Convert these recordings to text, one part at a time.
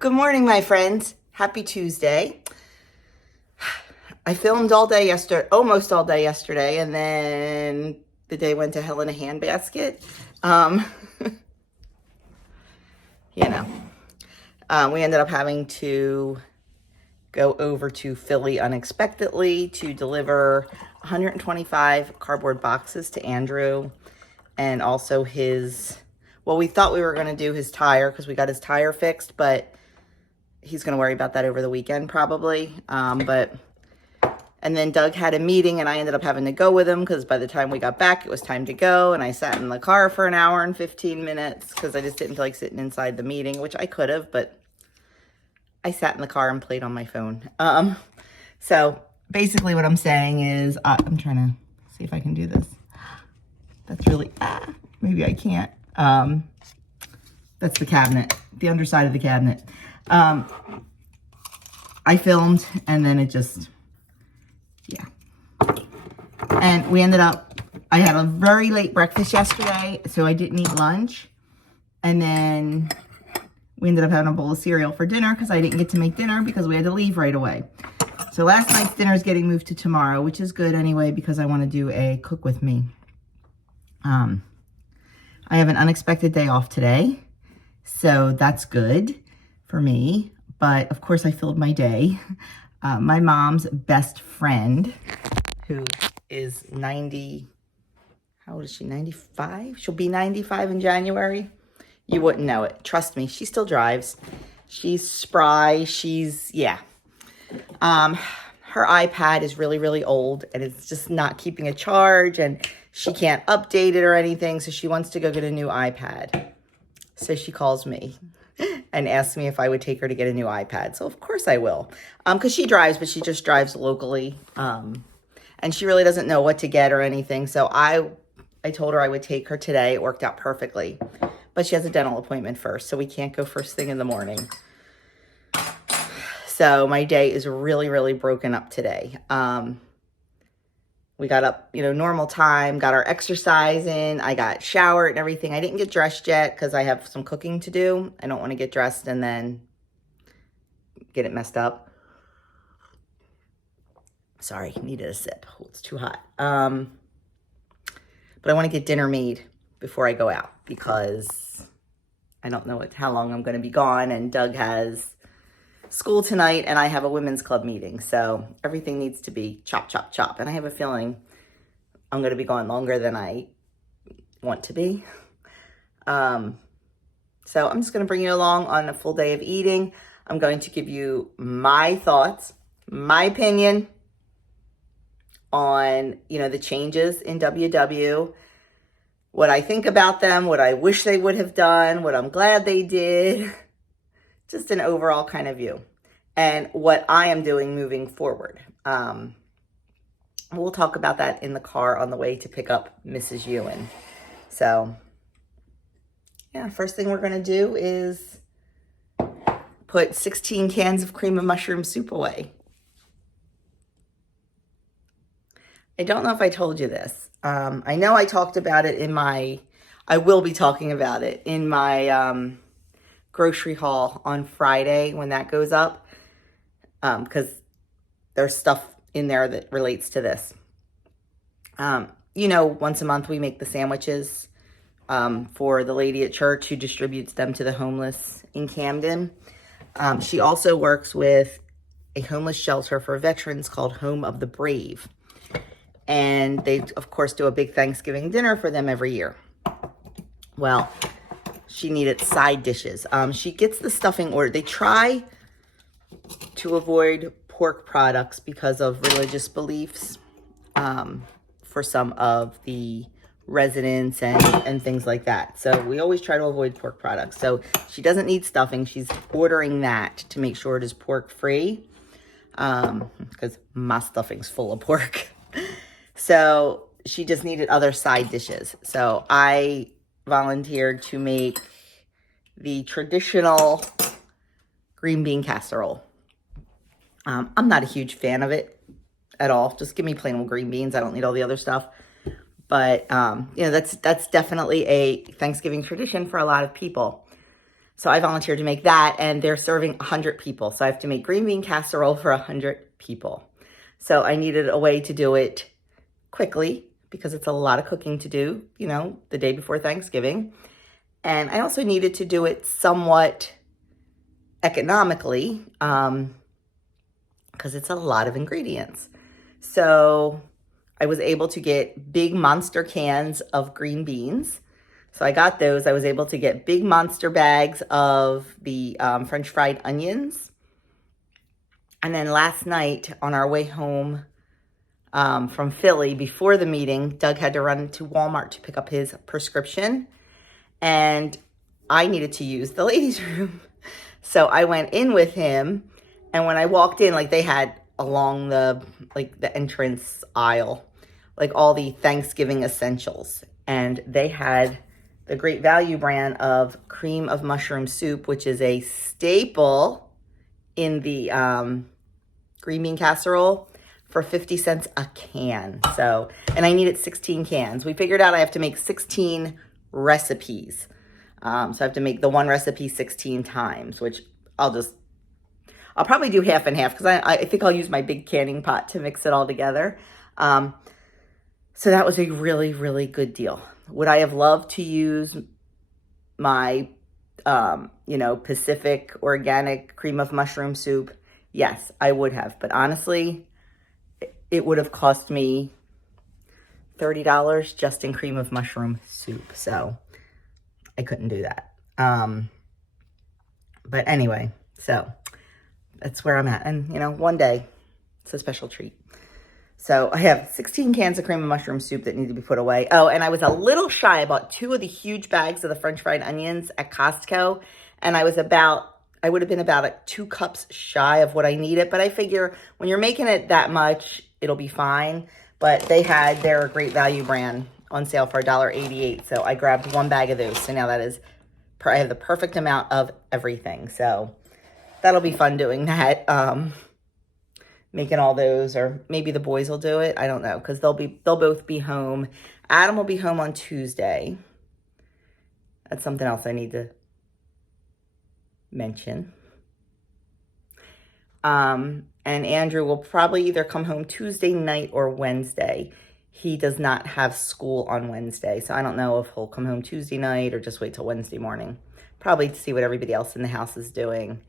Good morning, my friends. Happy Tuesday. I filmed all day yesterday, almost all day yesterday, and then the day went to hell in a handbasket. We ended up having to go over to Philly unexpectedly to deliver 125 cardboard boxes to Andrew, and also we thought we were going to do his tire because we got his tire fixed, but he's going to worry about that over the weekend probably. And then Doug had a meeting and I ended up having to go with him because by the time we got back, it was time to go. And I sat in the car for an hour and 15 minutes because I just didn't feel like sitting inside the meeting, which I could have, but I sat in the car and played on my phone. So basically what I'm saying is, I'm trying to see if I can do this. That's really, maybe I can't. That's the cabinet, the underside of the cabinet. I filmed and then it just, and we ended up, I had a very late breakfast yesterday, so I didn't eat lunch. And then we ended up having a bowl of cereal for dinner because I didn't get to make dinner because we had to leave right away. So last night's dinner is getting moved to tomorrow, which is good anyway because I want to do a cook with me. I have an unexpected day off today, so that's good for me. But of course I filled my day. My mom's best friend, who is 90, how old is she, 95? She'll be 95 in January. You wouldn't know it. Trust me, she still drives. She's spry, her iPad is really, really old and it's just not keeping a charge and she can't update it or anything. So she wants to go get a new iPad. So she calls me and asks me if I would take her to get a new iPad. So of course I will. Because she drives, but she just drives locally. And she really doesn't know what to get or anything. So I told her I would take her today. It worked out perfectly. But she has a dental appointment first, so we can't go first thing in the morning. So my day is really, really broken up today. We got up, normal time, got our exercise in. I got showered and everything. I didn't get dressed yet because I have some cooking to do. I don't want to get dressed and then get it messed up. Sorry, needed a sip. Oh, it's too hot. But I want to get dinner made before I go out because I don't know how long I'm going to be gone. And Doug has school tonight and I have a women's club meeting. So everything needs to be chop, chop, chop. And I have a feeling I'm going to be gone longer than I want to be. So I'm just going to bring you along on a full day of eating. I'm going to give you my thoughts, my opinion on, the changes in WW, what I think about them, what I wish they would have done, what I'm glad they did, just an overall kind of view, and what I am doing moving forward. We'll talk about that in the car on the way to pick up Mrs. Ewing. So, first thing we're going to do is put 16 cans of cream of mushroom soup away. I don't know if I told you this. I know I talked about it I will be talking about it in my grocery haul on Friday when that goes up. Because there's stuff in there that relates to this. Once a month we make the sandwiches for the lady at church who distributes them to the homeless in Camden. She also works with a homeless shelter for veterans called Home of the Brave. And they, of course, do a big Thanksgiving dinner for them every year. Well, she needed side dishes. She gets the stuffing ordered. They try to avoid pork products because of religious beliefs for some of the residents and things like that. So we always try to avoid pork products. So she doesn't need stuffing. She's ordering that to make sure it is pork free because my stuffing's full of pork. So she just needed other side dishes. So I volunteered to make the traditional green bean casserole. I'm not a huge fan of it at all. Just give me plain old green beans. I don't need all the other stuff. But, that's definitely a Thanksgiving tradition for a lot of people. So I volunteered to make that, and they're serving 100 people. So I have to make green bean casserole for 100 people. So I needed a way to do it quickly because it's a lot of cooking to do, you know, the day before Thanksgiving. And I also needed to do it somewhat economically because it's a lot of ingredients. So I was able to get big monster cans of green beans. So I got those. I was able to get big monster bags of the French fried onions. And then last night on our way home from Philly, before the meeting, Doug had to run to Walmart to pick up his prescription. And I needed to use the ladies' room. So I went in with him. And when I walked in, like they had along the entrance aisle, like all the Thanksgiving essentials. And they had the Great Value brand of cream of mushroom soup, which is a staple in the green bean casserole, for 50 cents a can. So, and I needed 16 cans. We figured out I have to make 16 recipes. So I have to make the one recipe 16 times, which I'll probably do half and half because I think I'll use my big canning pot to mix it all together. So that was a really, really good deal. Would I have loved to use my, Pacific organic cream of mushroom soup? Yes, I would have. But honestly, it would have cost me $30 just in cream of mushroom soup. So I couldn't do that. But anyway, so that's where I'm at. And, one day it's a special treat. So I have 16 cans of cream of mushroom soup that need to be put away. Oh, and I was a little shy. I bought 2 of the huge bags of the French fried onions at Costco. And I would have been about 2 cups shy of what I needed. But I figure when you're making it that much, it'll be fine. But they had their Great Value brand on sale for $1.88. So I grabbed 1 bag of those. So now I have the perfect amount of everything. So that'll be fun doing that. Making all those, or maybe the boys will do it. I don't know, because they'll both be home. Adam will be home on Tuesday. That's something else I need to mention. And Andrew will probably either come home Tuesday night or Wednesday. He does not have school on Wednesday, so I don't know if he'll come home Tuesday night or just wait till Wednesday morning. Probably to see what everybody else in the house is doing.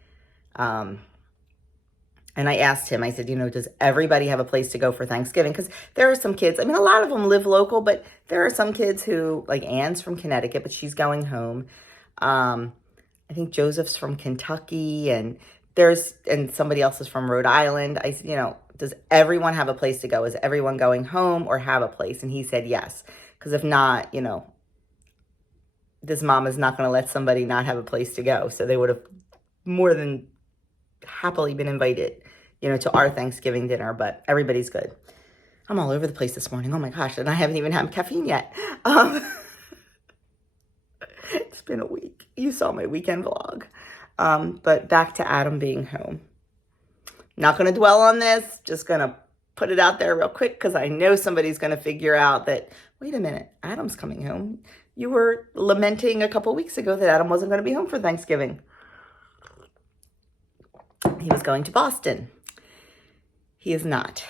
And I asked him, I said, does everybody have a place to go for Thanksgiving? Because there are some kids, a lot of them live local, but there are some kids who, like Anne's from Connecticut, but she's going home. I think Joseph's from Kentucky, and somebody else is from Rhode Island. I said, does everyone have a place to go? Is everyone going home or have a place? And he said yes. Because if not, this mom is not going to let somebody not have a place to go. So they would have more than happily been invited, to our Thanksgiving dinner, but everybody's good. I'm all over the place this morning. Oh my gosh. And I haven't even had caffeine yet. It's been a week. You saw my weekend vlog. But back to Adam being home. Not going to dwell on this. Just going to put it out there real quick because I know somebody's going to figure out that, wait a minute, Adam's coming home. You were lamenting a couple weeks ago that Adam wasn't going to be home for Thanksgiving. He was going to Boston. He is not.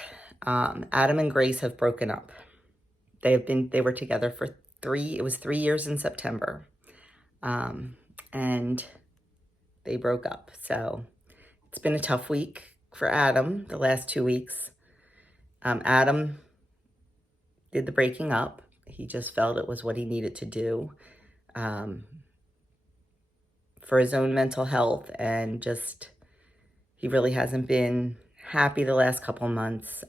Adam and Grace have broken up. They were together for 3 years in September. And they broke up. So it's been a tough week for Adam, the last 2 weeks. Adam did the breaking up. He just felt it was what he needed to do for his own mental health, and just, he really hasn't been happy the last couple months.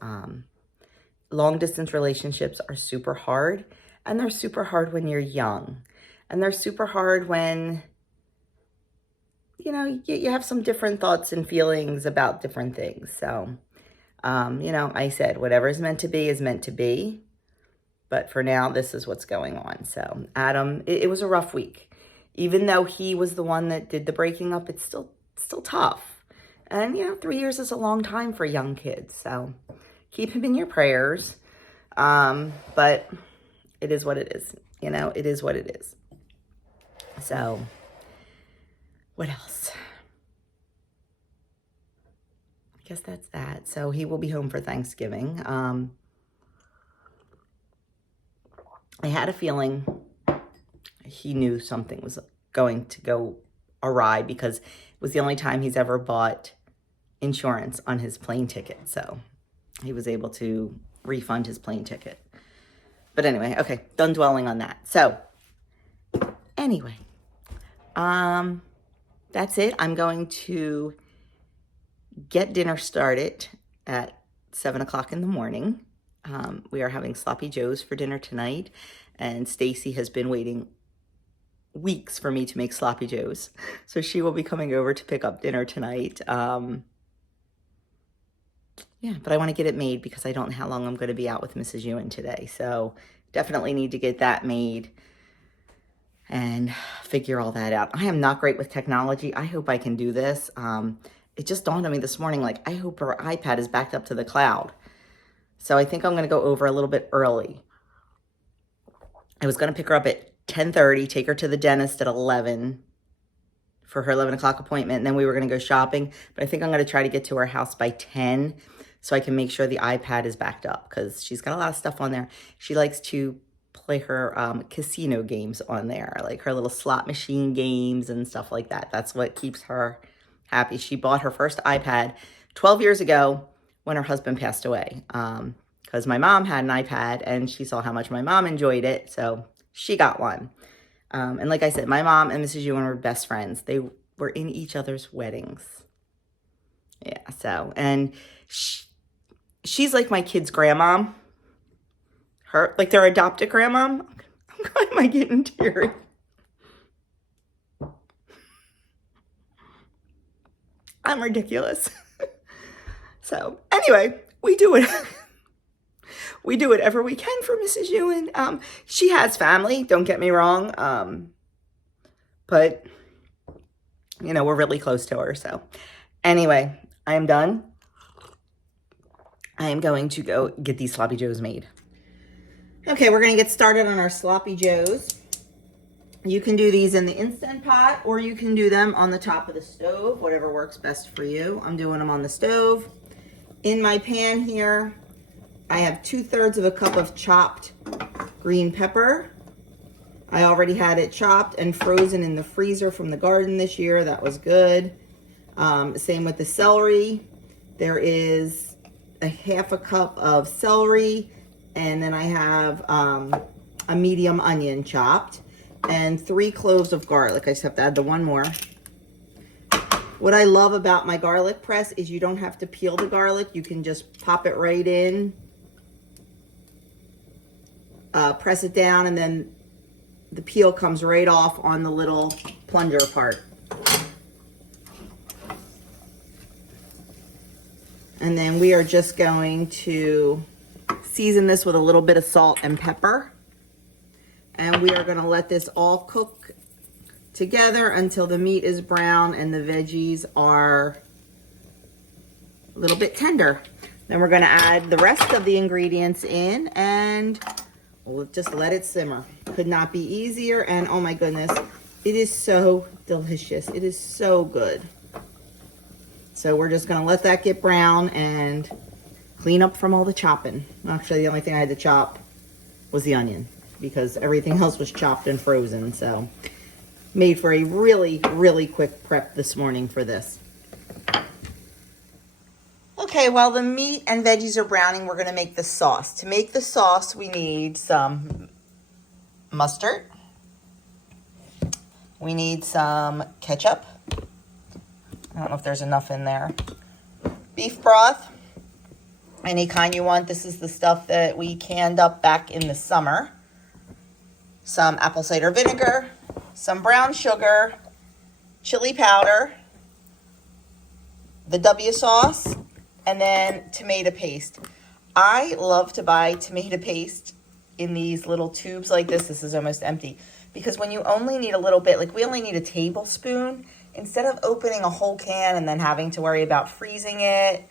Long distance relationships are super hard, and they're super hard when you're young, and they're super hard when, you have some different thoughts and feelings about different things. So, I said, whatever is meant to be is meant to be. But for now, this is what's going on. So Adam, it was a rough week. Even though he was the one that did the breaking up, it's still tough. And, 3 years is a long time for young kids. So keep him in your prayers. But it is what it is. It is what it is. So What else? I guess that's that. So he will be home for Thanksgiving. I had a feeling he knew something was going to go awry because it was the only time he's ever bought insurance on his plane ticket. So he was able to refund his plane ticket. But anyway, okay, done dwelling on that. So anyway, that's it. I'm going to get dinner started at 7 o'clock in the morning. We are having sloppy joes for dinner tonight, and Stacy has been waiting weeks for me to make sloppy joes. So she will be coming over to pick up dinner tonight. Yeah, but I want to get it made because I don't know how long I'm going to be out with Mrs. Ewan today. So definitely need to get that made and figure all that out. I am not great with technology. I hope I can do this. It just dawned on me this morning, like, I hope her iPad is backed up to the cloud. So I think I'm going to go over a little bit early. I was going to pick her up at 10:30, take her to the dentist at 11 for her 11 o'clock appointment, and then we were going to go shopping. But I think I'm going to try to get to her house by 10 so I can make sure the iPad is backed up because she's got a lot of stuff on there. She likes to play her casino games on there, like her little slot machine games and stuff like that. That's what keeps her happy. She bought her first iPad 12 years ago when her husband passed away because my mom had an iPad and she saw how much my mom enjoyed it, so she got one. And like I said, my mom and Mrs. Ewan were best friends. They were in each other's weddings. Yeah, so, and she's like my kid's grandmom. Her, like their adopted grandmom. Why am I getting teary? I'm ridiculous. So anyway, we do it. We do whatever we can for Mrs. Ewan. She has family, don't get me wrong. But, you know, we're really close to her. So anyway, I am done. I am going to go get these sloppy joes made. Okay, we're going to get started on our sloppy joes. You can do these in the Instant Pot or you can do them on the top of the stove, whatever works best for you. I'm doing them on the stove. In my pan here, I have 2/3 of a cup of chopped green pepper. I already had it chopped and frozen in the freezer from the garden this year. That was good. Same with the celery. There is a 1/2 cup of celery, and then I have a medium onion chopped and 3 cloves of garlic. I just have to add the one more. What I love about my garlic press is you don't have to peel the garlic. You can just pop it right in, press it down, and then the peel comes right off on the little plunger part. And then we are just going to season this with a little bit of salt and pepper. And we are going to let this all cook together until the meat is brown and the veggies are a little bit tender. Then we're going to add the rest of the ingredients in and we'll just let it simmer. Could not be easier, and oh my goodness, it is so delicious. It is so good. So we're just going to let that get brown and clean up from all the chopping. Actually, the only thing I had to chop was the onion because everything else was chopped and frozen. So made for a really, really quick prep this morning for this. Okay, while the meat and veggies are browning, we're going to make the sauce. To make the sauce, we need some mustard. We need some ketchup. I don't know if there's enough in there. Beef broth, any kind you want. This is the stuff that we canned up back in the summer. Some apple cider vinegar, some brown sugar, chili powder, the W sauce, and then tomato paste. I love to buy tomato paste in these little tubes like this. This is almost empty. Because when you only need a little bit, like we only need a tablespoon, instead of opening a whole can and then having to worry about freezing it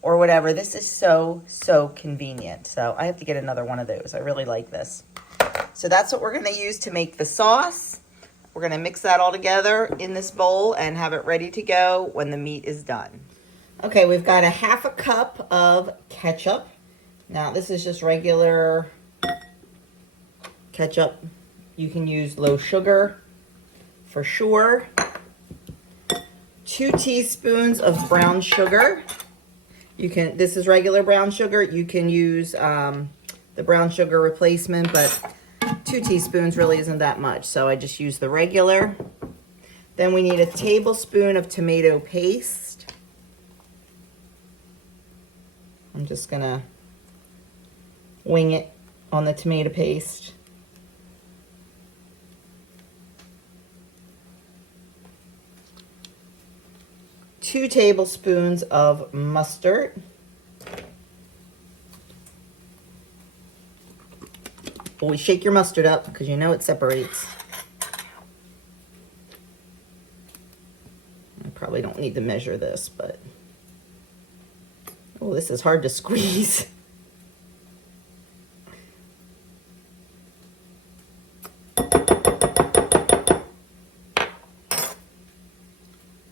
or whatever, this is so, so convenient. So I have to get another one of those. I really like this. So that's what we're going to use to make the sauce. We're going to mix that all together in this bowl and have it ready to go when the meat is done. Okay, we've got a 1/2 cup of ketchup. Now, this is just regular ketchup. You can use low sugar for sure. 2 teaspoons of brown sugar. This is regular brown sugar. You can use the brown sugar replacement, but 2 teaspoons really isn't that much, so I just use the regular. Then we need a tablespoon of tomato paste. I'm just gonna wing it on the tomato paste. 2 tablespoons of mustard. Always shake your mustard up because you know it separates. I probably don't need to measure this, but oh, this is hard to squeeze.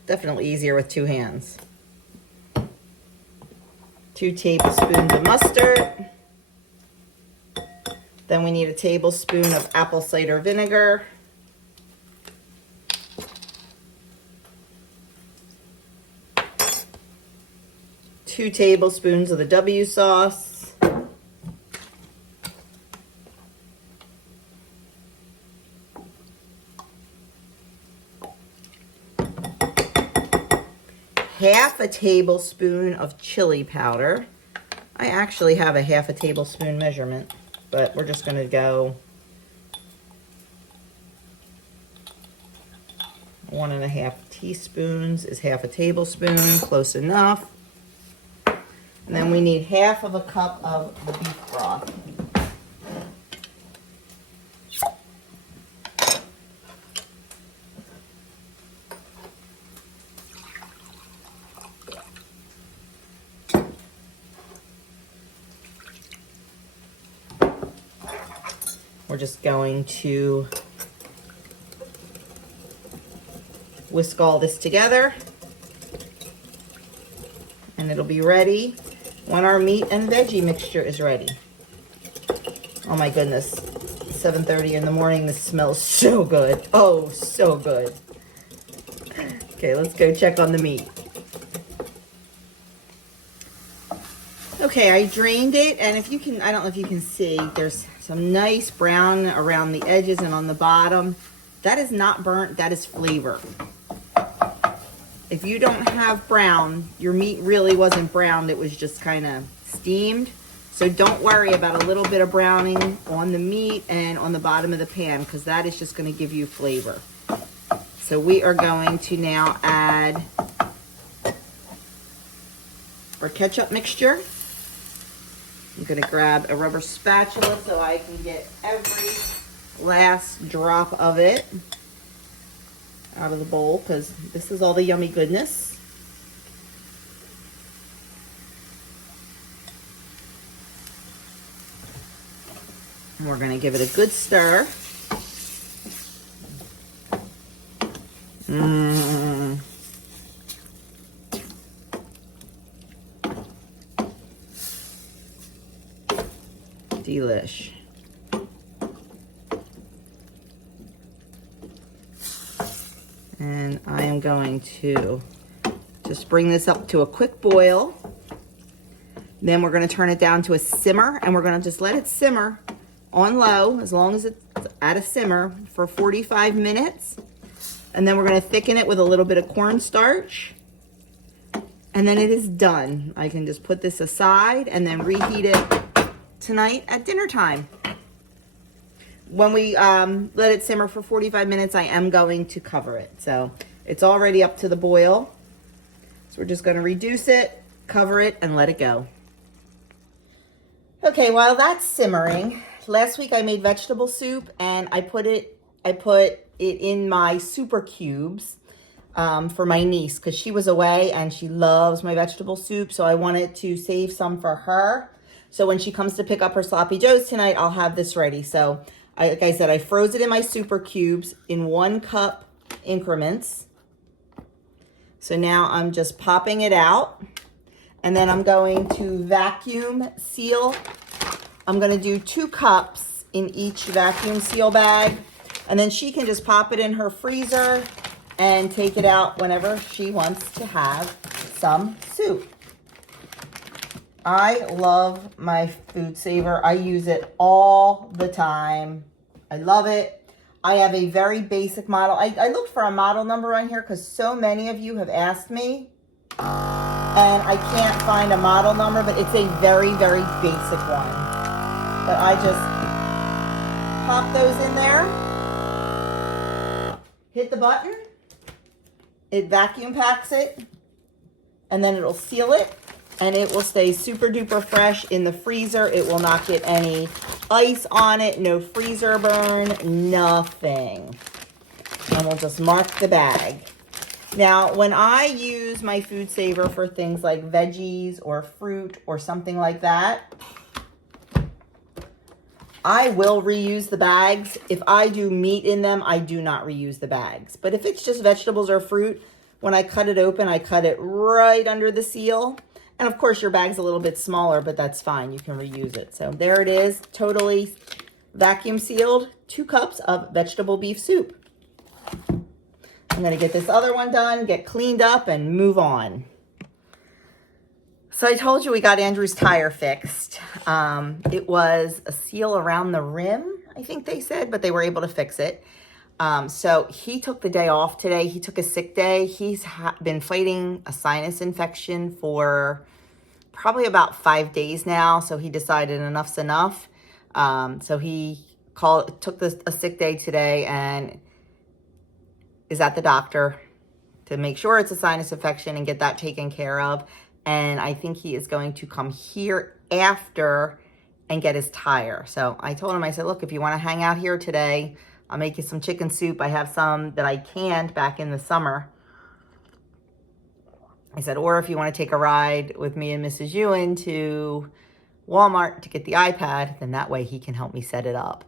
Definitely easier with 2 hands. 2 tablespoons of mustard. Then we need a tablespoon of apple cider vinegar. 2 tablespoons of the W sauce. 1/2 tablespoon of chili powder. I actually have a 1/2 tablespoon measurement, but we're just going to go 1.5 teaspoons is 1/2 tablespoon, close enough. And then we need 1/2 cup of the beef broth. We're just going to whisk all this together, and it'll be ready when our meat and veggie mixture is ready. Oh my goodness, 7:30 in the morning, this smells so good. Oh, so good. Okay, let's go check on the meat. Okay, I drained it, and if you can, I don't know if you can see, there's some nice brown around the edges and on the bottom. That is not burnt, that is flavor. If you don't have brown, your meat really wasn't browned, it was just kind of steamed. So don't worry about a little bit of browning on the meat and on the bottom of the pan, because that is just going to give you flavor. So we are going to now add our ketchup mixture. I'm going to grab a rubber spatula so I can get every last drop of it out of the bowl, because this is all the yummy goodness. And we're going to give it a good stir. Delish. And I am going to just bring this up to a quick boil. Then we're going to turn it down to a simmer, and we're going to just let it simmer on low as long as it's at a simmer for 45 minutes. And then we're going to thicken it with a little bit of cornstarch. And then it is done. I can just put this aside and then reheat it tonight at dinner time. When we let it simmer for 45 minutes, I am going to cover it. So it's already up to the boil. So we're just going to reduce it, cover it, and let it go. Okay, while that's simmering, last week I made vegetable soup, and I put it in my super cubes for my niece, because she was away and she loves my vegetable soup. So I wanted to save some for her. So when she comes to pick up her sloppy joes tonight, I'll have this ready. So Like I said, I froze it in my super cubes in 1 cup increments. So now I'm just popping it out. And then I'm going to vacuum seal. I'm going to do 2 cups in each vacuum seal bag. And then she can just pop it in her freezer and take it out whenever she wants to have some soup. I love my food saver. I use it all the time. I love it. I have a very basic model. I looked for a model number on here because so many of you have asked me. And I can't find a model number, but it's a very, very basic one. But I just pop those in there. Hit the button. It vacuum packs it. And then it'll seal it. And it will stay super duper fresh in the freezer. It will not get any ice on it, no freezer burn, nothing. And we'll just mark the bag. Now, when I use my food saver for things like veggies or fruit or something like that, I will reuse the bags. If I do meat in them, I do not reuse the bags. But if it's just vegetables or fruit, when I cut it open, I cut it right under the seal. And of course, your bag's a little bit smaller, but that's fine. You can reuse it. So there it is, totally vacuum sealed, 2 cups of vegetable beef soup. I'm going to get this other one done, get cleaned up, and move on. So I told you we got Andrew's tire fixed. It was a seal around the rim, I think they said, but they were able to fix it. So he took the day off today. He took a sick day. He's been fighting a sinus infection for probably about 5 days now. So he decided enough's enough. So he took a sick day today and is at the doctor to make sure it's a sinus infection and get that taken care of. And I think he is going to come here after and get his tire. So I told him, I said, look, if you want to hang out here today, I'll make you some chicken soup. I have some that I canned back in the summer. I said, or if you want to take a ride with me and Mrs. Ewan to Walmart to get the iPad, then that way he can help me set it up.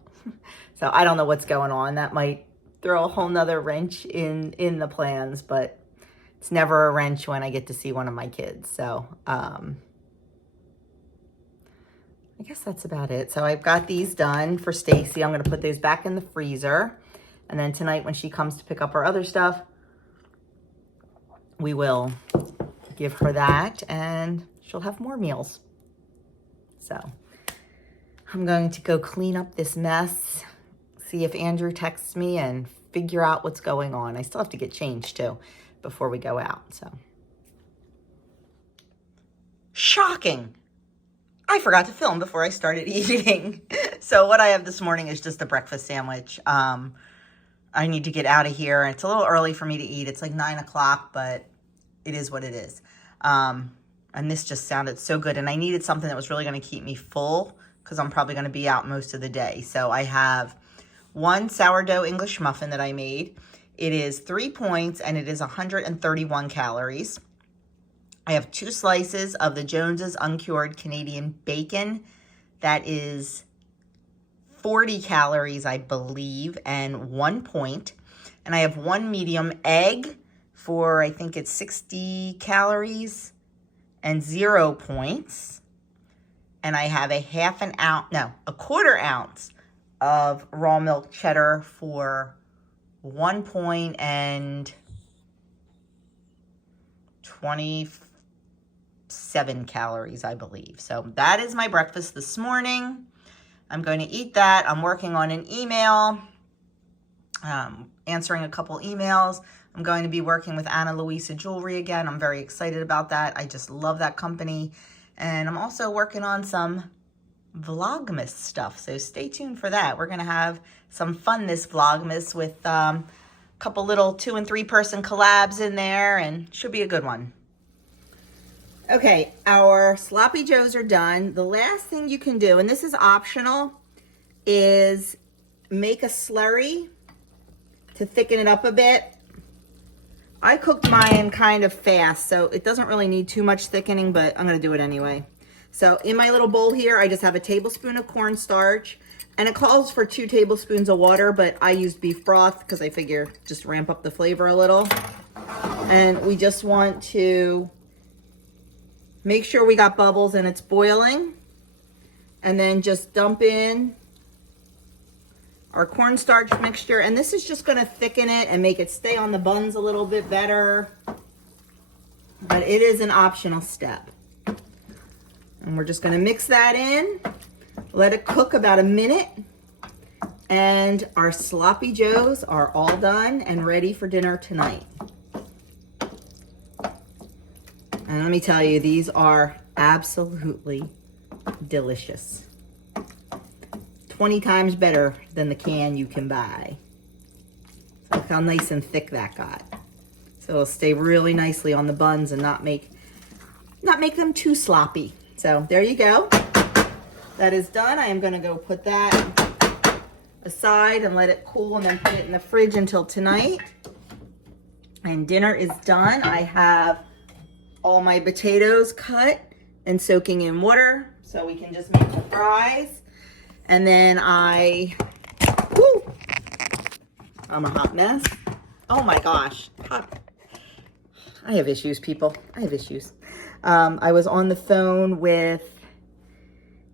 So I don't know what's going on. That might throw a whole nother wrench in the plans, but it's never a wrench when I get to see one of my kids. So I guess that's about it. So I've got these done for Stacy. I'm going to put those back in the freezer. And then tonight when she comes to pick up her other stuff, we will give her that and she'll have more meals. So I'm going to go clean up this mess, see if Andrew texts me and figure out what's going on. I still have to get changed too before we go out. So shocking. I forgot to film before I started eating. So what I have this morning is just a breakfast sandwich. I need to get out of here. It's a little early for me to eat. It's like 9 o'clock, but it is what it is. And this just sounded so good. And I needed something that was really going to keep me full because I'm probably going to be out most of the day. So I have 1 sourdough English muffin that I made. It is 3 points and it is 131 calories. I have 2 slices of the Jones's uncured Canadian bacon. That is 40 calories, I believe, and 1 point. And I have 1 medium egg for, I think it's 60 calories and 0 points. And I have a quarter ounce of raw milk cheddar for 1 point and 27 calories, I believe. So that is my breakfast this morning. I'm going to eat that. I'm working on an email, answering a couple emails. I'm going to be working with Ana Luisa Jewelry again. I'm very excited about that. I just love that company. And I'm also working on some Vlogmas stuff. So stay tuned for that. We're going to have some fun this Vlogmas with a couple little 2- and 3-person collabs in there, and should be a good one. Okay, our sloppy joes are done. The last thing you can do, and this is optional, is make a slurry to thicken it up a bit. I cooked mine kind of fast, so it doesn't really need too much thickening, but I'm going to do it anyway. So in my little bowl here, I just have a tablespoon of cornstarch, And it calls for 2 tablespoons of water, but I used beef broth because I figure just ramp up the flavor a little. And we just want to make sure we got bubbles and it's boiling. And then just dump in our cornstarch mixture. And this is just going to thicken it and make it stay on the buns a little bit better. But it is an optional step. And we're just going to mix that in. Let it cook about a minute. And our sloppy joes are all done and ready for dinner tonight. And let me tell you, these are absolutely delicious. 20 times better than the can you can buy. So look how nice and thick that got. So it'll stay really nicely on the buns and not make them too sloppy. So there you go. That is done. I am going to go put that aside and let it cool and then put it in the fridge until tonight. And dinner is done. I have all my potatoes cut and soaking in water so we can just make the fries. And then I'm a hot mess. Oh my gosh. I have issues, people. I have issues. I was on the phone with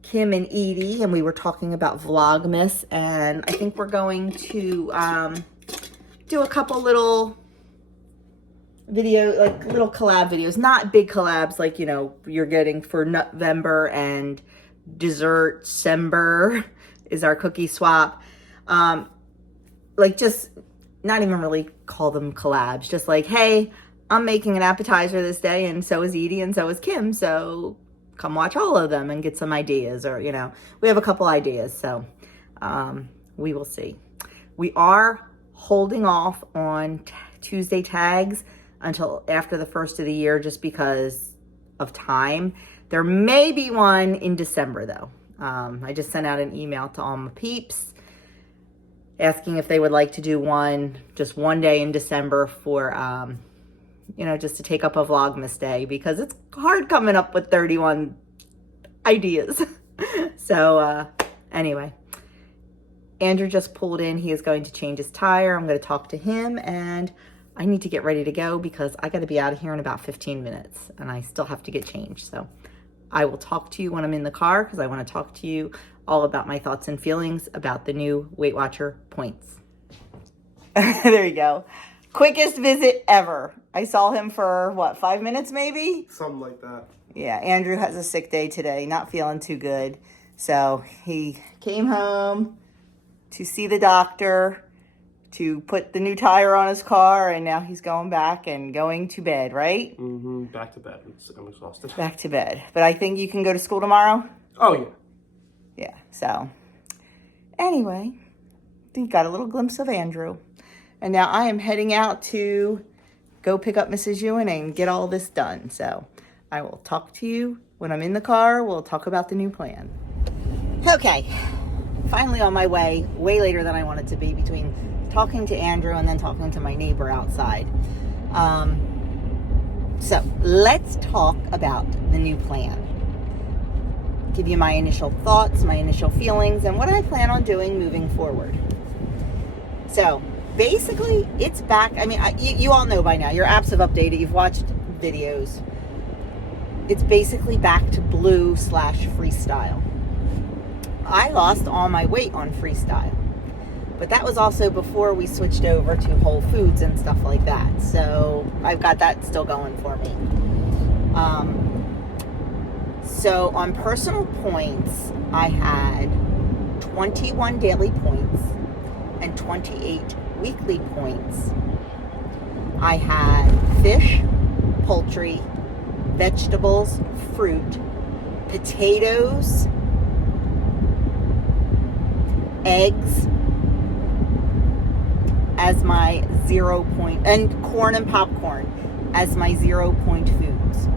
Kim and Edie, and we were talking about Vlogmas, and I think we're going to do a couple little little collab videos. Not big collabs like, you know, you're getting for November and dessert December is our cookie swap. Like, just not even really call them collabs. Just like, hey, I'm making an appetizer this day, and so is Edie, and so is Kim, so come watch all of them and get some ideas. Or, you know, we have a couple ideas, so we will see. We are holding off on Tuesday tags until after the first of the year just because of time. There may be one in December, though. I just sent out an email to all my peeps asking if they would like to do one, just one day in December for, you know, just to take up a Vlogmas day, because it's hard coming up with 31 ideas. So anyway, Andrew just pulled in. He is going to change his tire. I'm going to talk to him, and I need to get ready to go because I got to be out of here in about 15 minutes and I still have to get changed. So I will talk to you when I'm in the car because I want to talk to you all about my thoughts and feelings about the new Weight Watcher points. There you go. Quickest visit ever. I saw him for, what, 5 minutes maybe? Something like that. Yeah, Andrew has a sick day today, not feeling too good. So he came home to see the doctor, to put the new tire on his car, and now he's going back and going to bed, right? Mm-hmm. Back to bed. I'm exhausted. Back to bed. But I think you can go to school tomorrow? Oh, yeah. Yeah, so anyway, you got a little glimpse of Andrew. And now I am heading out to go pick up Mrs. Ewing and get all this done. So I will talk to you when I'm in the car. We'll talk about the new plan. Okay, finally on my way later than I wanted to be, between talking to Andrew and then talking to my neighbor outside. So let's talk about the new plan. Give you my initial thoughts, my initial feelings, and what I plan on doing moving forward. So basically, it's back. I mean, you all know by now. Your apps have updated. You've watched videos. It's basically back to blue/freestyle. I lost all my weight on freestyle. But that was also before we switched over to Whole Foods and stuff like that. So I've got that still going for me. So on personal points, I had 21 daily points and 28 weekly points. I had fish, poultry, vegetables, fruit, potatoes, eggs as my 0 point, and corn and popcorn as my 0 point foods.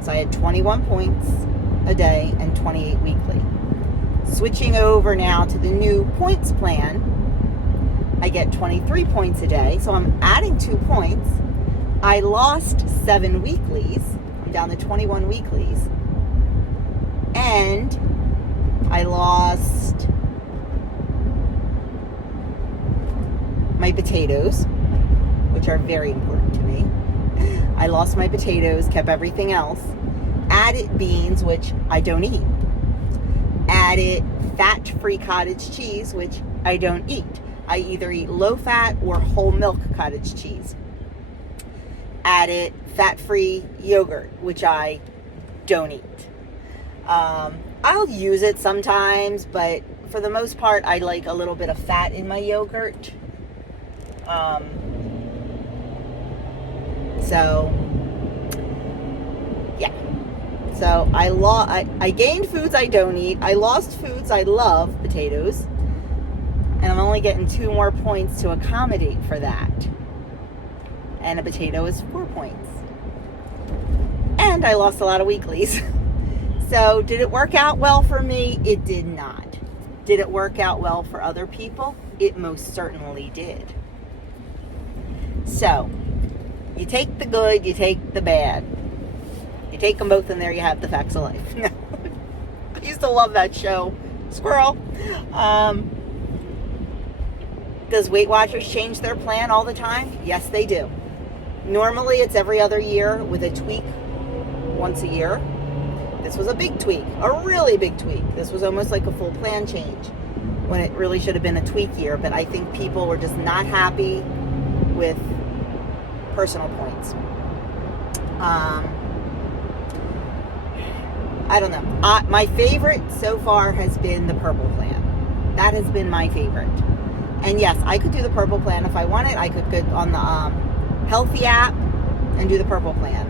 So I had 21 points a day and 28 weekly. Switching over now to the new points plan, I get 23 points a day. So I'm adding 2 points. I lost 7 weeklies. I'm down to 21 weeklies. And I lost my potatoes, which are very important to me. I lost my potatoes, kept everything else. Added beans, which I don't eat. Added fat-free cottage cheese, which I don't eat. I either eat low-fat or whole milk cottage cheese. Added fat-free yogurt, which I don't eat. I'll use it sometimes, but for the most part, I like a little bit of fat in my yogurt. So, yeah. So I gained foods I don't eat. I lost foods I love, potatoes. And I'm only getting 2 more points to accommodate for that. And a potato is 4 points. And I lost a lot of weeklies. So did it work out well for me? It did not. Did it work out well for other people? It most certainly did. So, you take the good, you take the bad. You take them both, and there you have the facts of life. No. I used to love that show. Squirrel. Does Weight Watchers change their plan all the time? Yes, they do. Normally, it's every other year with a tweak once a year. This was a big tweak, a really big tweak. This was almost like a full plan change when it really should have been a tweak year. But I think people were just not happy with personal points. I don't know. My favorite so far has been the purple plan. That has been my favorite. And yes, I could do the purple plan if I wanted. I could go on the Healthy app and do the purple plan.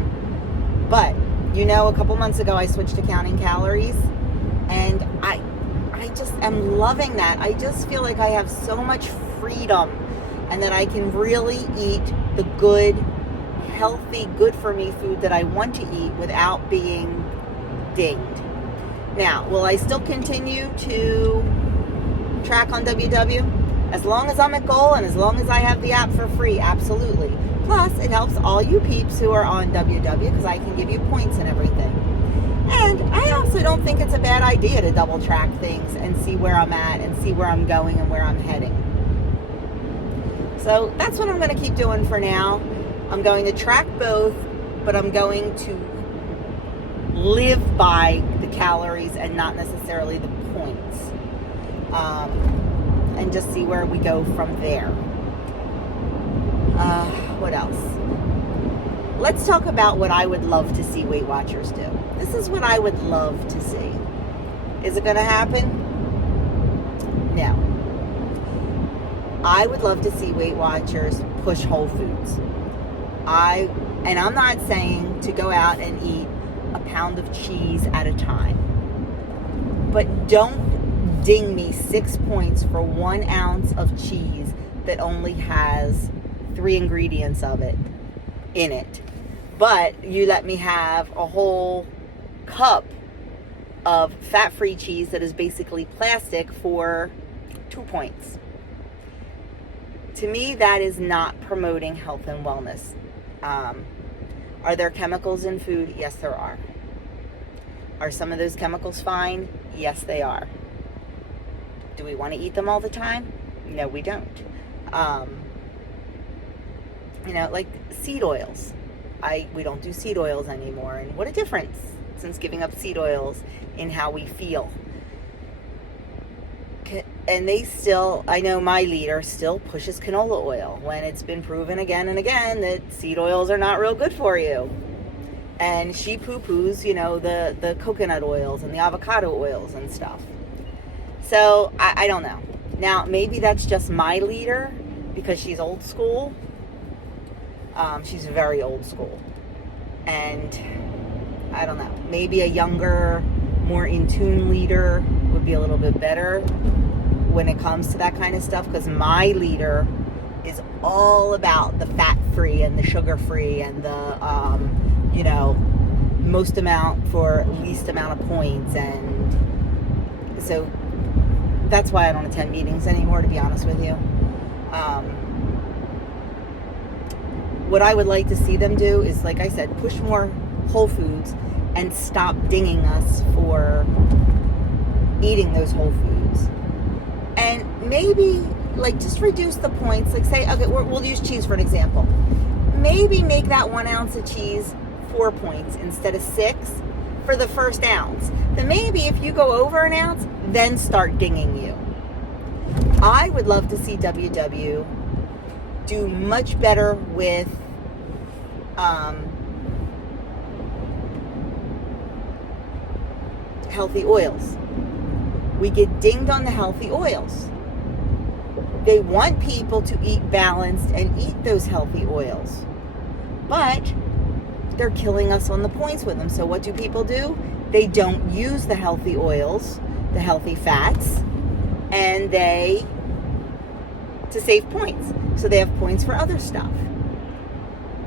But, you know, a couple months ago I switched to counting calories. And I just am loving that. I just feel like I have so much freedom. And that I can really eat the good, healthy, good for me food that I want to eat without being dinged. Now, will I still continue to track on WW? As long as I'm at goal and as long as I have the app for free, absolutely. Plus, it helps all you peeps who are on WW because I can give you points and everything. And I also don't think it's a bad idea to double track things and see where I'm at and see where I'm going and where I'm heading. So that's what I'm going to keep doing for now. I'm going to track both, but I'm going to live by the calories and not necessarily the points. And just see where we go from there. What else? Let's talk about what I would love to see Weight Watchers do. This is what I would love to see. Is it going to happen? No. I would love to see Weight Watchers push whole foods. And I'm not saying to go out and eat a pound of cheese at a time. But don't ding me 6 points for 1 ounce of cheese that only has 3 ingredients of it in it. But you let me have a whole cup of fat-free cheese that is basically plastic for 2 points. To me, that is not promoting health and wellness. Are there chemicals in food? Yes, there are. Are some of those chemicals fine? Yes, they are. Do we want to eat them all the time? No, we don't. Like seed oils. We don't do seed oils anymore. And what a difference since giving up seed oils in how we feel. And I know my leader still pushes canola oil when it's been proven again and again that seed oils are not real good for you. And she poo-poos, the coconut oils and the avocado oils and stuff. So, I don't know. Now, maybe that's just my leader because she's old school. She's very old school. And, I don't know. Maybe a younger, more in-tune leader would be a little bit better when it comes to that kind of stuff, because my leader is all about the fat-free and the sugar-free and the, most amount for least amount of points. And so that's why I don't attend meetings anymore, to be honest with you. What I would like to see them do is, like I said, push more whole foods and stop dinging us for eating those whole foods. And maybe like, just reduce the points. Like, say, okay, we'll use cheese for an example. Maybe make that 1 ounce of cheese 4 points instead of 6 for the first ounce. Then maybe if you go over an ounce, then start dinging you. I would love to see WW do much better with healthy oils. We get dinged on the healthy oils. They want people to eat balanced and eat those healthy oils. But they're killing us on the points with them. So what do people do? They don't use the healthy oils, the healthy fats, and to save points. So they have points for other stuff.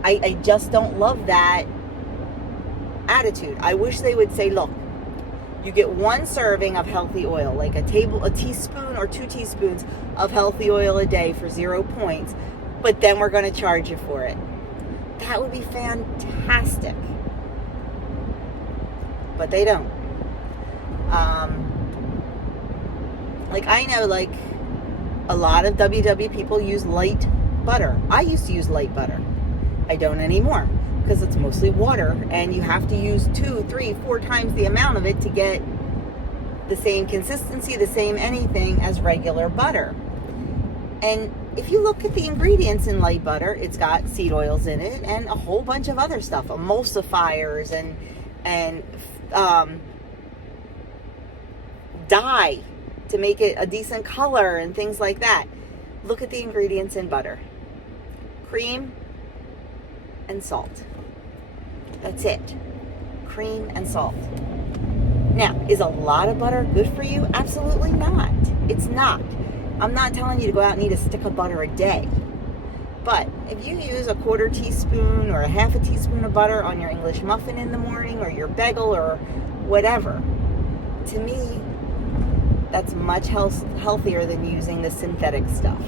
I just don't love that attitude. I wish they would say, look, you get 1 serving of healthy oil, like a teaspoon or 2 teaspoons of healthy oil a day for 0 points, but then we're going to charge you for it. That would be fantastic. But they don't. Like, I know, like, a lot of WW people use light butter. I used to use light butter. I don't anymore because it's mostly water and you have to use 2, 3, 4 times the amount of it to get the same consistency, the same anything as regular butter. And if you look at the ingredients in light butter, it's got seed oils in it and a whole bunch of other stuff, emulsifiers and dye to make it a decent color and things like that. Look at the ingredients in butter. Cream and salt. That's it. Cream and salt. Now, is a lot of butter good for you? Absolutely not. It's not. I'm not telling you to go out and eat a stick of butter a day. But if you use a 1/4 teaspoon or a 1/2 teaspoon of butter on your English muffin in the morning or your bagel or whatever, to me, that's much healthier than using the synthetic stuff.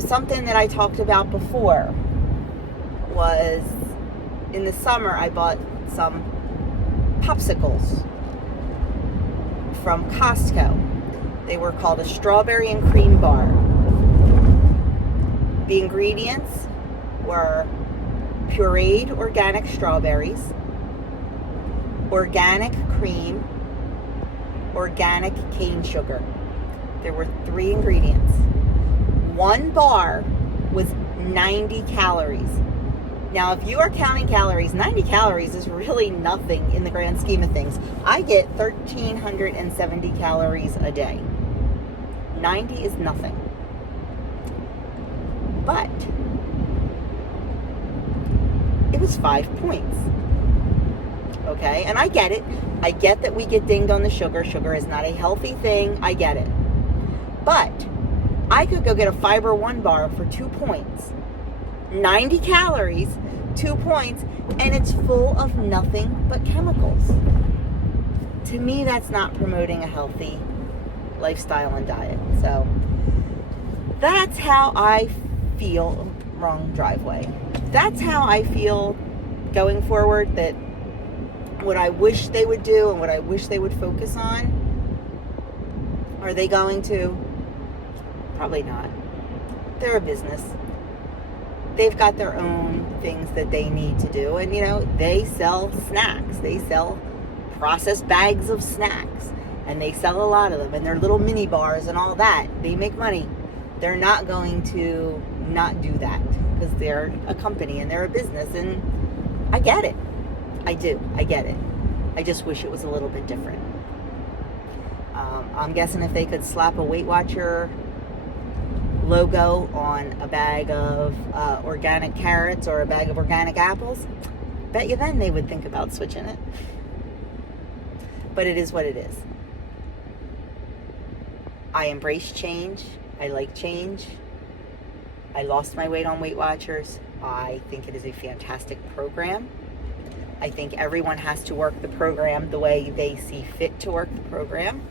Something that I talked about before was in the summer I bought some popsicles from Costco. They were called a strawberry and cream bar. The ingredients were pureed organic strawberries, organic cream, organic cane sugar. There were 3 ingredients. 1 bar was 90 calories. Now, if you are counting calories, 90 calories is really nothing in the grand scheme of things. I get 1,370 calories a day. 90 is nothing. But it was 5 points. Okay, and I get it. I get that we get dinged on the sugar. Sugar is not a healthy thing. I get it. But I could go get a Fiber One bar for 2 points. 90 calories, 2 points, and it's full of nothing but chemicals. To me, that's not promoting a healthy lifestyle and diet. So that's how I feel. Wrong driveway. That's how I feel going forward, that what I wish they would do and what I wish they would focus on. Are they going to? Probably not. They're a business. They've got their own things that they need to do. And, they sell snacks. They sell processed bags of snacks. And they sell a lot of them. And they're little mini bars and all that. They make money. They're not going to not do that because they're a company and they're a business. And I get it. I do. I get it. I just wish it was a little bit different. I'm guessing if they could slap a Weight Watcher logo on a bag of organic carrots or a bag of organic apples, bet you then they would think about switching it. But it is what it is. I embrace change. I like change. I lost my weight on Weight Watchers. I think it is a fantastic program. I think everyone has to work the program the way they see fit to work the program.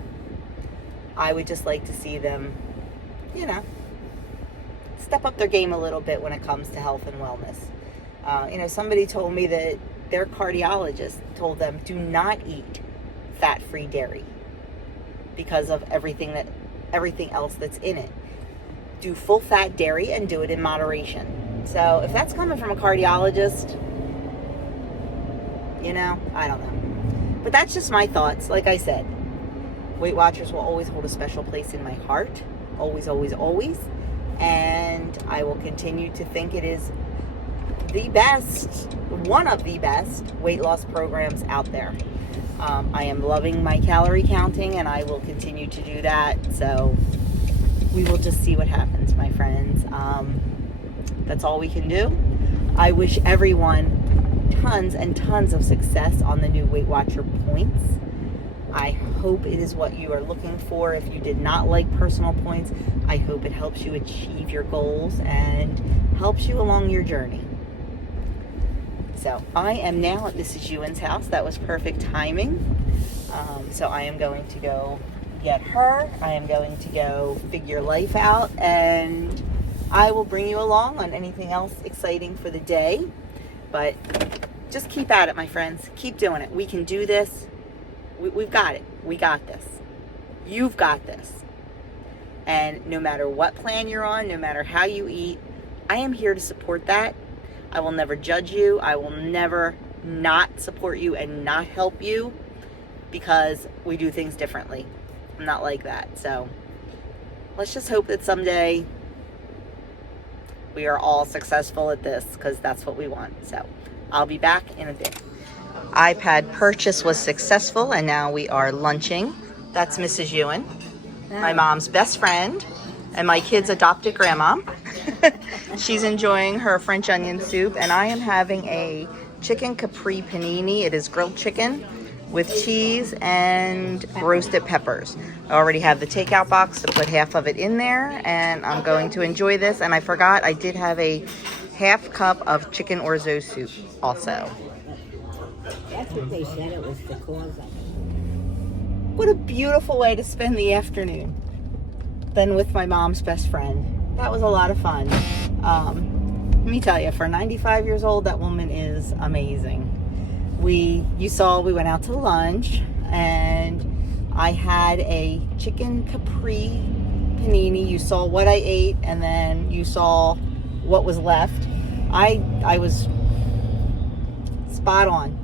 I would just like to see them, step up their game a little bit when it comes to health and wellness. Somebody told me that their cardiologist told them, do not eat fat-free dairy. because of everything else that's in it. Do full fat dairy and do it in moderation. So if that's coming from a cardiologist, you know, I don't know. But that's just my thoughts. Like I said, Weight Watchers will always hold a special place in my heart. Always, always, always. And I will continue to think it is the best, one of the best weight loss programs out there. I am loving my calorie counting, and I will continue to do that. So we will just see what happens, my friends. That's all we can do. I wish everyone tons and tons of success on the new Weight Watcher points. I hope it is what you are looking for. If you did not like personal points, I hope it helps you achieve your goals and helps you along your journey. So I am now at Mrs. Ewan's house. That was perfect timing. So I am going to go get her. I am going to go figure life out, and I will bring you along on anything else exciting for the day. But just keep at it, my friends. Keep doing it. We can do this. We've got it. We got this. You've got this. And no matter what plan you're on, no matter how you eat, I am here to support that. I will never judge you. I will never not support you and not help you, because we do things differently. I'm not like that. So let's just hope that someday we are all successful at this, because that's what we want. So I'll be back in a bit. iPad purchase was successful, and now we are lunching. That's Mrs. Ewan, my mom's best friend, and my kid's adopted grandma. She's enjoying her French onion soup, and I am having a chicken capri panini. It is grilled chicken with cheese and roasted peppers. I already have the takeout box to put half of it in there, and I'm going to enjoy this. And I forgot, I did have a half cup of chicken orzo soup also. That's what they said it was the cause of it. What a beautiful way to spend the afternoon than with my mom's best friend. That was a lot of fun. Let me tell you, for 95 years old, that woman is amazing. You saw we went out to lunch, and I had a chicken capri panini. You saw what I ate, and then you saw what was left. I was spot on.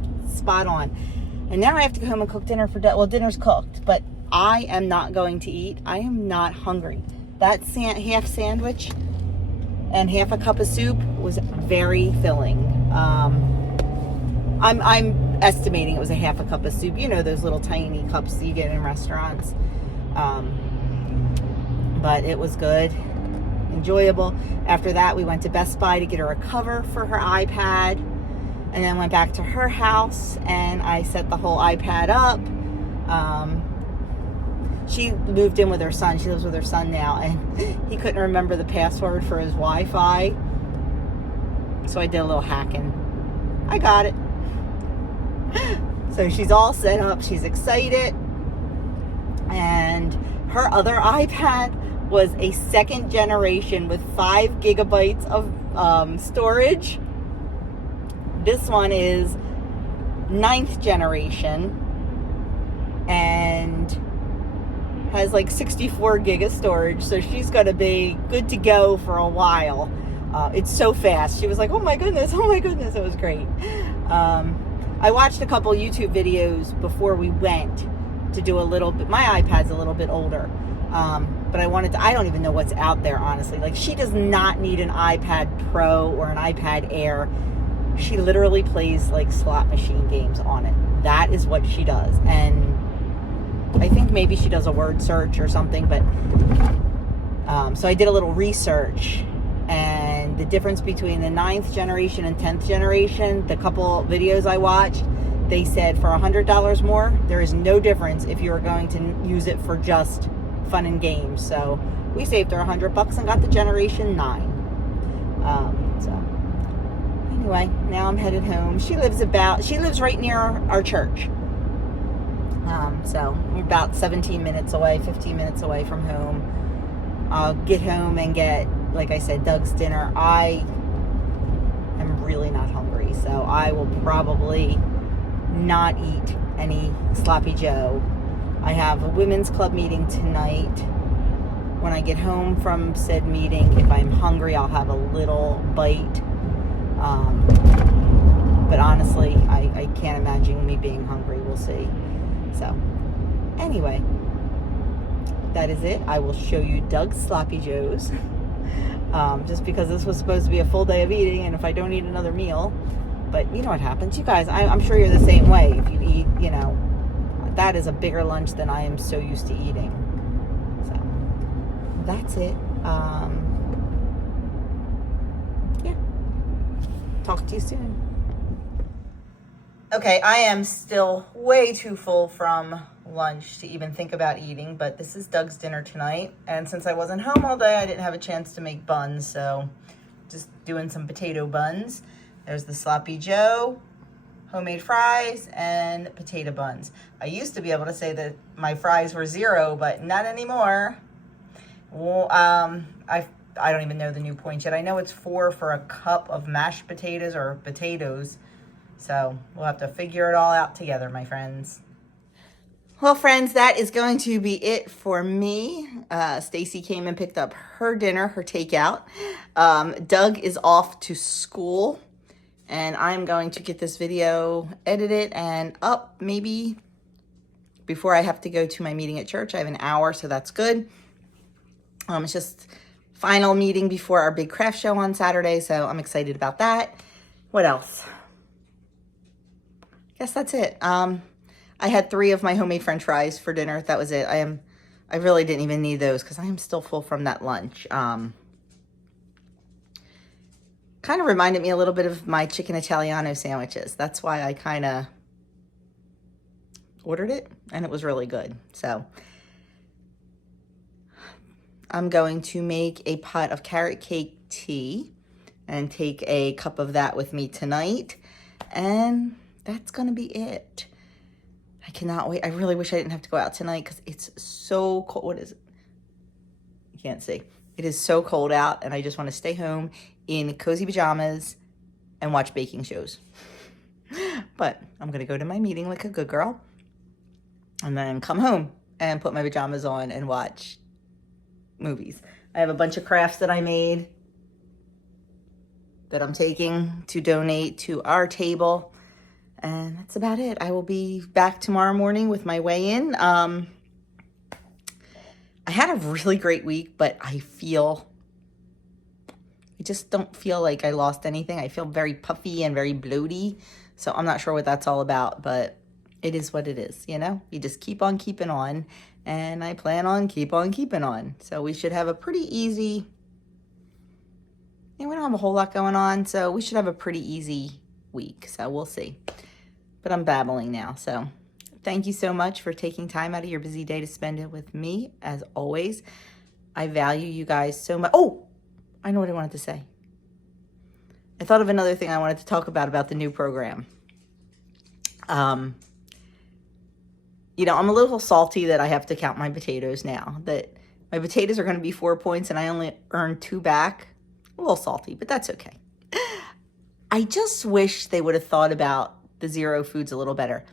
And now I have to go home and cook dinner for dinner's cooked, but I am not going to eat. I am not hungry. That half sandwich and half a cup of soup was very filling. I'm estimating it was a half a cup of soup. You know, those little tiny cups you get in restaurants. But it was good, enjoyable. After that, we went to Best Buy to get her a cover for her iPad, and then went back to her house, and I set the whole iPad up. She moved in with her son. She lives with her son now, and he couldn't remember the password for his Wi-Fi. So I did a little hacking. I got it. So she's all set up. She's excited. And her other iPad was a second generation with 5 gigabytes of storage. This one is 9th generation and has like 64 gig of storage, so she's gonna be good to go for a while. It's so fast. She was like, oh my goodness, it was great. I watched a couple YouTube videos before we went to do a little bit. My iPad's a little bit older, but I don't even know what's out there, honestly. Like, she does not need an iPad Pro or an iPad Air. She literally plays like slot machine games on it. That is what she does. And I think maybe she does a word search or something, but so I did a little research, and the difference between the 9th generation and 10th generation, the couple videos I watched, they said for $100 more, there is no difference if you are going to use it for just fun and games. So we saved her $100 and got the generation 9. So anyway, now I'm headed home. She lives right near our church. So we're about 15 minutes away from home. I'll get home and get, like I said, Doug's dinner. I am really not hungry, so I will probably not eat any sloppy Joe I have a women's club meeting tonight. When I get home from said meeting, if I'm hungry, I'll have a little bite. But honestly, I can't imagine me being hungry. We'll see. So, anyway, that is it. I will show you Doug's Sloppy Joes. Just because this was supposed to be a full day of eating, and if I don't eat another meal, but you know what happens. You guys, I'm sure you're the same way. If you eat, you know, that is a bigger lunch than I am so used to eating. So, that's it. Yeah. Talk to you soon. Okay, I am still way too full from lunch to even think about eating, but this is Doug's dinner tonight. And since I wasn't home all day, I didn't have a chance to make buns, so just doing some potato buns. There's the Sloppy Joe, homemade fries, and potato buns. I used to be able to say that my fries were 0, but not anymore. Well, I don't even know the new point yet. I know it's 4 for a cup of mashed potatoes or potatoes. So we'll have to figure it all out together, my friends. Well, friends, that is going to be it for me. Stacy came and picked up her dinner, her takeout. Doug is off to school, and I'm going to get this video edited and up maybe before I have to go to my meeting at church. I have an hour, so that's good. It's just final meeting before our big craft show on Saturday, so I'm excited about that. What else? Guess that's it. I had 3 of my homemade French fries for dinner. That was it. I really didn't even need those because I am still full from that lunch. Kind of reminded me a little bit of my chicken Italiano sandwiches. That's why I kind of ordered it, and it was really good. So I'm going to make a pot of carrot cake tea and take a cup of that with me tonight. And that's going to be it. I cannot wait. I really wish I didn't have to go out tonight because it's so cold. What is it? You can't see. It is so cold out, and I just want to stay home in cozy pajamas and watch baking shows. But I'm going to go to my meeting like a good girl and then come home and put my pajamas on and watch movies. I have a bunch of crafts that I made that I'm taking to donate to our table. And that's about it. I will be back tomorrow morning with my weigh-in. I had a really great week, but I just don't feel like I lost anything. I feel very puffy and very bloaty. So I'm not sure what that's all about, but it is what it is, you know? You just keep on keeping on, and I plan on keep on keeping on. So we should have a pretty easy, we don't have a whole lot going on, so we should have a pretty easy week. So we'll see. But I'm babbling now, so thank you so much for taking time out of your busy day to spend it with me, as always. I value you guys so much. Oh, I know what I wanted to say. I thought of another thing I wanted to talk about the new program. You know, I'm a little salty that I have to count my potatoes now, that my potatoes are going to be 4 points and I only earned 2 back. A little salty, but that's okay. I just wish they would have thought about the zero foods a little better.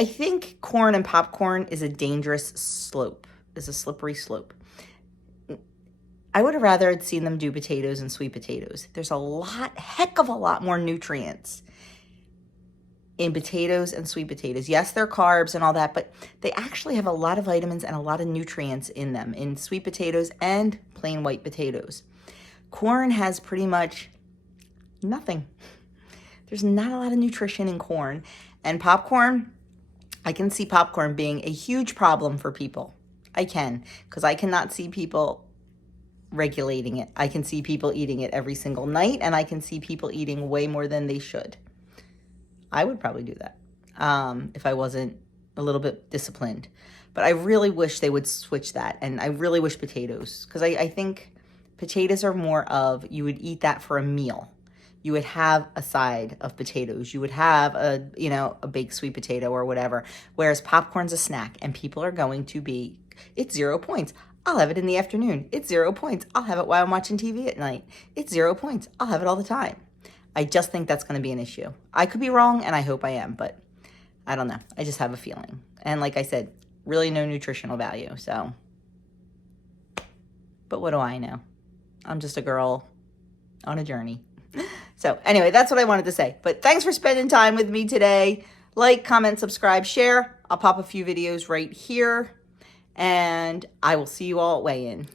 I think corn and popcorn is a dangerous slope, is a slippery slope. I would have rather seen them do potatoes and sweet potatoes. There's heck of a lot more nutrients in potatoes and sweet potatoes. Yes, they're carbs and all that, but they actually have a lot of vitamins and a lot of nutrients in them, in sweet potatoes and plain white potatoes. Corn has pretty much nothing. There's not a lot of nutrition in corn. And popcorn, I can see popcorn being a huge problem for people. I can, because I cannot see people regulating it. I can see people eating it every single night, and I can see people eating way more than they should. I would probably do that if I wasn't a little bit disciplined. But I really wish they would switch that, and I really wish potatoes, because I think potatoes are more of, you would eat that for a meal. You would have a side of potatoes. You would have a baked sweet potato or whatever. Whereas popcorn's a snack, and people are going to be, it's 0 points. I'll have it in the afternoon. It's 0 points. I'll have it while I'm watching TV at night. It's 0 points. I'll have it all the time. I just think that's going to be an issue. I could be wrong, and I hope I am, but I don't know. I just have a feeling. And like I said, really no nutritional value. So, but what do I know? I'm just a girl on a journey. So anyway, that's what I wanted to say. But thanks for spending time with me today. Like, comment, subscribe, share. I'll pop a few videos right here. And I will see you all at weigh-in.